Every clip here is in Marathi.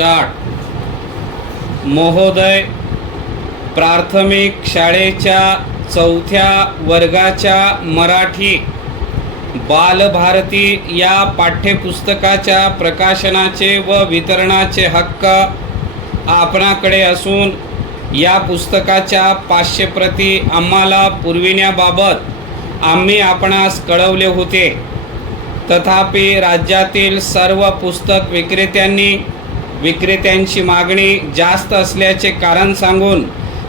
स्टार्ट। महोदय, प्राथमिक शाळेच्या 4थ्या वर्गाच्या मराठी बालभारती या पाठ्यपुस्तकाच्या प्रकाशनाचे व वितरणाचे हक्क आपणाकडे असून या पुस्तकाच्या 500 प्रती आम्हाला पुरविण्याबाबत आम्ही आपणास कळवले होते। तथापि राज्यातील सर्व पुस्तक विक्रेत्यांची मागणी जास्त असल्याचे कारण सांगून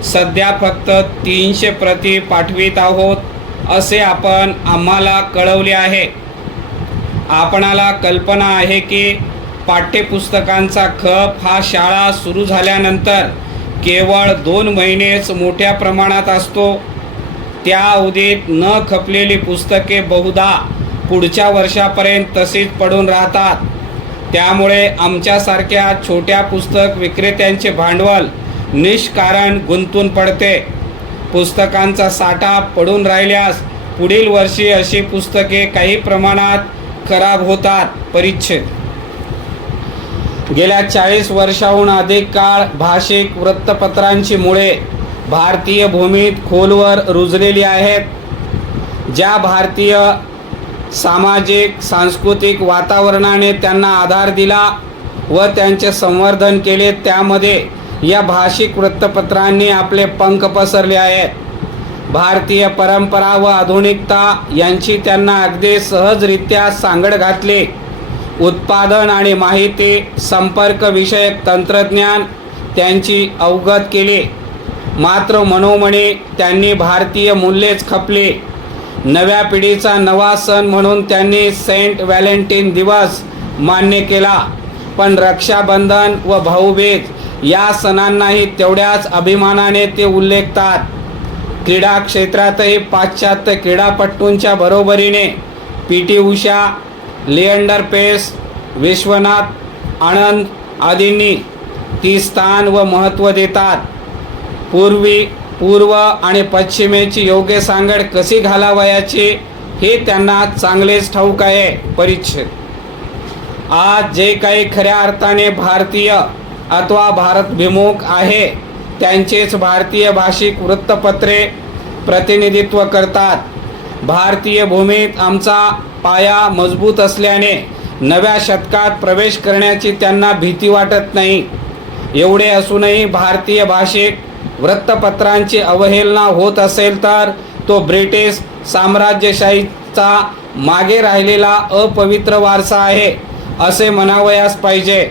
सध्या फक्त 300 प्रती पाठवित आहोत असे आपण आम्हाला कळवले आहे। आपणाला कल्पना आहे की पाठ्यपुस्तकांचा खप हा शाळा सुरू झाल्यानंतर केवळ 2 महिनेच मोठ्या प्रमाणात असतो। त्या अवधीत न खपलेली पुस्तके बहुधा पुढच्या वर्षापर्यंत तशीच पडून राहतात। त्यामुळे आमच्यासारख्या छोट्या पुस्तक विक्रेत्यांचे भांडवल निष्कारण गुंतून पडते। पुस्तकांचा साठा पडून राहिल्यास पुढील वर्षी अशी पुस्तके काही प्रमाणात खराब होतात। परिच्छेद गेल्या 40 वर्षाहून अधिक काळ भाषिक वृत्तपत्रांची मुळे भारतीय भूमीत खोलवर रुजलेली आहेत। ज्या भारतीय सामाजिक सांस्कृतिक वातावरणाने त्यांना आधार दिला व त्यांचे संवर्धन केले, त्यामध्ये या भाषिक वृत्तपत्रांनी आपले पंख पसरले आहेत। भारतीय परंपरा व आधुनिकता यांची त्यांना अगदी सहजरित्या सांगड घातली। उत्पादन आणि माहिती संपर्क विषयक तंत्रज्ञान त्यांची अवगत केली। मात्र मनोमनी त्यांनी भारतीय मूल्येच खपली। नव्या पिढीचा नवा सण म्हणून त्यांनी सेंट व्हॅलेंटाईन दिवस मान्य केला, पण रक्षाबंधन व भाऊबीज या सणांनाही तेवढ्याच अभिमानाने ते उल्लेखतात। क्रीडा क्षेत्रातही पाश्चात्य क्रीडापटूंच्या बरोबरीने पी.टी. उषा, लिएंडर पेस, विश्वनाथ आनंद आदींनी ती स्थान व महत्त्व देतात। पूर्व आणि पश्चिमेची योग्य सांगड कशी घालावयाची हे त्यांना चांगलेच ठाऊक आहे। परिच्छेद आज जे काही खऱ्या अर्थाने भारतीय अथवा भारतभिमुख आहे त्यांचेच भारतीय भाषिक वृत्तपत्रे प्रतिनिधित्व करतात। भारतीय भूमीत आमचा पाया मजबूत असल्याने नव्या शतकात प्रवेश करण्याची त्यांना भीती वाटत नाही। एवढे असूनही भारतीय भाषिक वृत्तपत्रांची अवहेलना होत असेल तर तो ब्रिटिश साम्राज्यशाहीचा मागे राहिलेला अपवित्र वारसा आहे असे म्हणावयास पाहिजे।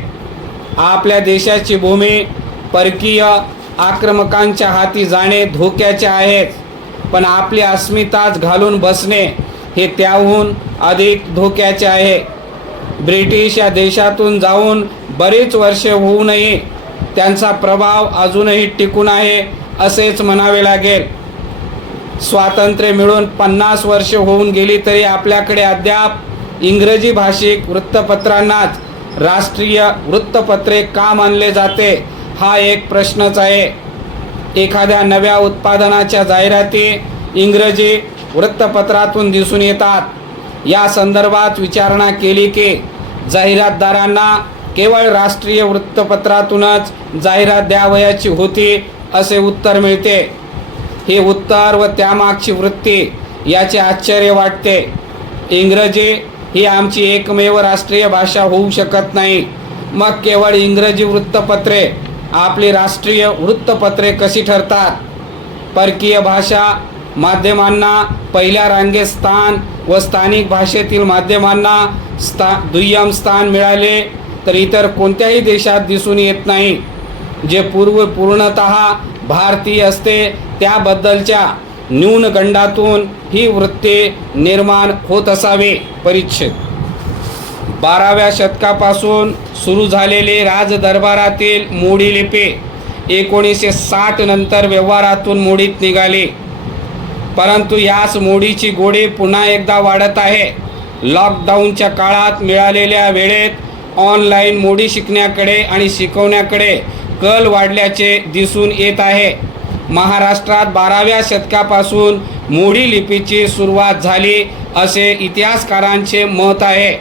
आपल्या देशाची भूमी परकीय आक्रमकांच्या हाती जाणे धोक्याचे आहे, पण आपली अस्मिताच घालून बसणे हे त्याहून अधिक धोक्याचे आहे। ब्रिटिश या देशातून जाऊन बरीच वर्षे होऊनही त्यांचा प्रभाव अजूनही टिकून आहे असेच म्हणावे लागेल। स्वातंत्र्य मिळून 50 वर्षे होऊन गेली तरी आपल्याकडे अद्याप इंग्रजी भाषिक वृत्तपत्रांनाच राष्ट्रीय वृत्तपत्रे का मानले जाते हा एक प्रश्नच आहे। एखाद्या नव्या उत्पादनाच्या जाहिराती इंग्रजी वृत्तपत्रातून दिसून येतात। या संदर्भात विचारणा केली की जाहिरातदारांना केवळ राष्ट्रीय वृत्तपत्रातूनच जाहिरात द्यावयाची होती असे उत्तर मिळते। हे उत्तर व त्यामागची वृत्ती याचे आश्चर्य वाटते। इंग्रजी ही आमची एकमेव राष्ट्रीय भाषा होऊ शकत नाही, मग केवळ इंग्रजी वृत्तपत्रे आपली राष्ट्रीय वृत्तपत्रे कशी ठरतात? परकीय भाषा माध्यमांना पहिल्या रांगेत स्थान व स्थानिक भाषेतील माध्यमांना दुय्यम स्थान मिळाले तर इतर कोणत्याही देशात दिसून येत नाही। जे पूर्णतः भारतीय असते त्याबद्दलच्या न्यूनगंडातून ही वृत्ती निर्माण होत असावी। परिच्छेद 12व्या शतकापासून सुरू झालेली राजदरबारातील मोडी लिपी 1960 नंतर व्यवहारातून मोडीत निघाली, परंतु याच मोडीची गोडी पुन्हा एकदा वाढत आहे। लॉकडाऊनच्या काळात मिळालेल्या वेळेत ऑनलाईन मोडी शिकण्याकडे आणि शिकवण्याकडे कल वाढल्याचे दिसून येत आहे। महाराष्ट्रात 12व्या शतकापासून मोडी लिपीची सुरुवात झाली असे इतिहासकारांचे मत आहे।